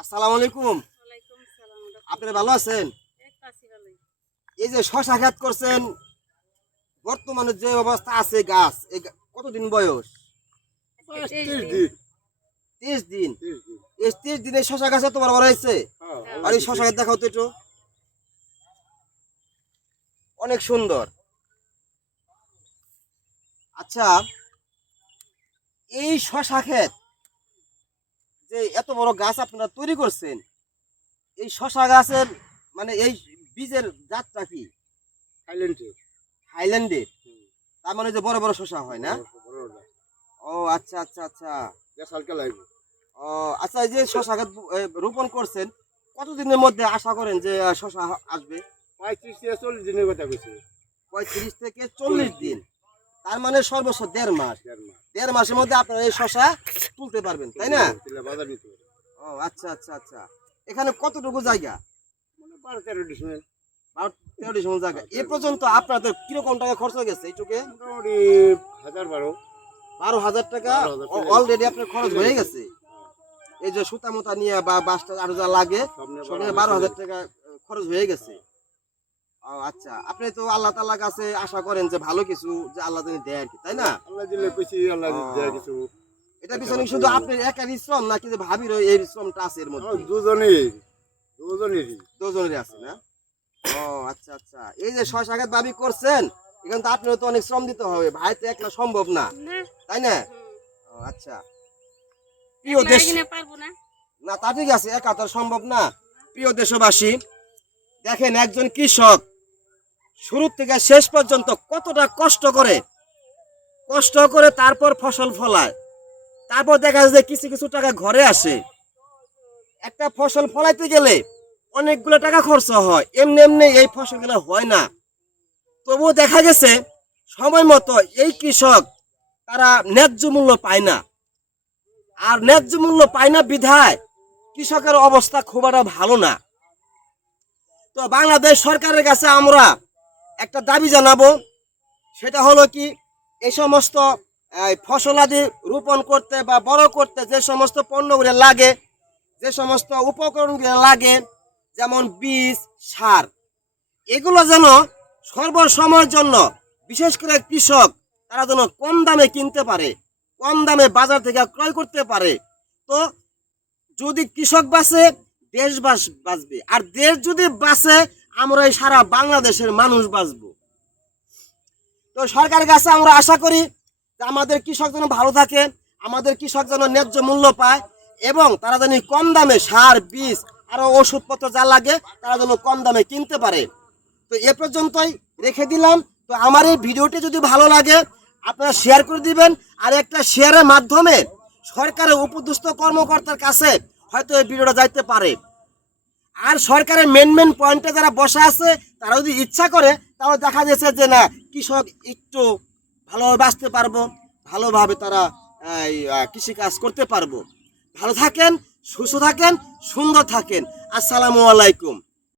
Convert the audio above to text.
আসসালামু আলাইকুম। আপনারা ভালো আছেন? এই যে শশা খেত করছেন বর্তমানে যে অবস্থা আছে গাছ কতদিন বয়স? তেইশ দিন। তিরিশ দিন? এই তিরিশ দিনে শশা গাছ এত বড় বড় হয়েছে? আর এই শশা গাছ দেখাও তো একটু। অনেক সুন্দর। আচ্ছা এই শশা ক্ষেত যে এত বড় গাছ আপনারা তৈরি করছেন এই শশা গাছের মানে এই বীজের জাতটা কি? হাইল্যান্ডের তার মানে যে বড় বড় শশা হয় না? ও আচ্ছা আচ্ছা আচ্ছা। ও আচ্ছা এই যে শশা গাছ রোপণ করছেন কতদিনের মধ্যে আশা করেন যে শশা আসবে? পঁয়ত্রিশ থেকে চল্লিশ দিনের মধ্যে পঁয়ত্রিশ থেকে চল্লিশ দিন। তার মানে সর্বোচ্চ দেড় মাস। দেড় মাসের মধ্যে আপনার এই শশা তুলতে পারবেন তাই না? ও আচ্ছা আচ্ছা আচ্ছা। এখানে কতটুকু জায়গা? বারো তেরোটি সময় জায়গা। এ পর্যন্ত আপনাদের কীরকম টাকা খরচ হয়ে গেছে এইটুকে? বারো। হাজার টাকা? 12,000 টাকা। অলরেডি আপনার খরচ হয়ে গেছে? এই যে সুতা মোতা নিয়ে বা বাসটা আরও যা লাগে বারো হাজার টাকা খরচ হয়ে গেছে। আচ্ছা। আপনি তো আল্লাহ তাল্লাহ কাছে আশা করেন যে ভালো কিছু যে আল্লাহ তিনি দেয় আর কি তাই না? আল্লাহ দিলে আল্লাহ দেয় কিছু। এটা পিছনে শুধু আপনার একা শ্রম নাকি যে ভাবির এই শ্রমটা আছে এর মধ্যে? দুজনেই দুজনেরই। দুজনেরই। আছে না? ও আচ্ছা আচ্ছা। এই যে ছয় সাগাত দাবি করছেন এখানে তো আপনার তো অনেক শ্রম দিতে হবে। ভাই তো একলা সম্ভব না। না। তাই না? ও আচ্ছা। প্রিয় দেশ না। তা ঠিক আছে একা তো সম্ভব না। প্রিয় দেশবাসী দেখেন একজন কৃষক শুরু থেকে শেষ পর্যন্ত কতটা কষ্ট করে কষ্ট করে তারপর ফসল ফলায়। তারপর দেখা যায় যে কিছু কিছু টাকা ঘরে আসে। একটা ফসল ফলাইতে গেলে অনেকগুলো টাকা খরচ হয়। এমনি এমনি এই ফসলগুলো হয় না। তবুও দেখা গেছে, সময় মতো এই কৃষক তারা ন্যায্য মূল্য পায় না। আর ন্যায্য মূল্য পায় না বিধায় কৃষকের অবস্থা খুব একটা ভালো না। তো বাংলাদেশ সরকারের কাছে আমরা একটা দাবি জানাব, সেটা হলো কি এই সমস্ত ফসলাদি রোপণ করতে বা বড় করতে যে সমস্ত পণ্যগুলো লাগে, যে সমস্ত উপকরণগুলো লাগে, যেমন বীজ, সার, এগুলো যেন সর্বসময়ের জন্য বিশেষ করে কৃষক, তারা যেন কম দামে কিনতে পারে, কম দামে বাজার থেকে ক্রয় করতে পারে। তো যদি কৃষক বাঁচে, দেশ বাস বাঁচবে। আর দেশ যদি বাঁচে, আমরা এই সারা বাংলাদেশের মানুষ বাঁচবো। তো সরকারের কাছে আমরা আশা করি আমাদের কৃষক যেন ভালো থাকে আমাদের কৃষক যেন ন্যায্য মূল্য পায় এবং তারা যেন কম দামে সার, বীজ, আরও ওষুধপত্র যা লাগে, তারা যেন কম দামে কিনতে পারে। তো এ পর্যন্তই রেখে দিলাম। তো আমার এই ভিডিওটি যদি ভালো লাগে, আপনারা শেয়ার করে দিবেন। আর একটা শেয়ারের মাধ্যমে সরকারের উপদস্থ কর্মকর্তার কাছে হয়তো এই ভিডিওটা যাইতে পারে। আর সরকারের মেন মেন পয়েন্টে যারা বসা আছে, তারা যদি ইচ্ছা করে, তাহলে দেখা যাচ্ছে যে না, কৃষক একটু ভালোভাবে বাঁচতে পারব, ভালোভাবে তারা কৃষিকাজ করতে পারব। ভালো থাকেন, সুস্থ থাকেন, সুন্দর থাকেন। আসসালামু আলাইকুম।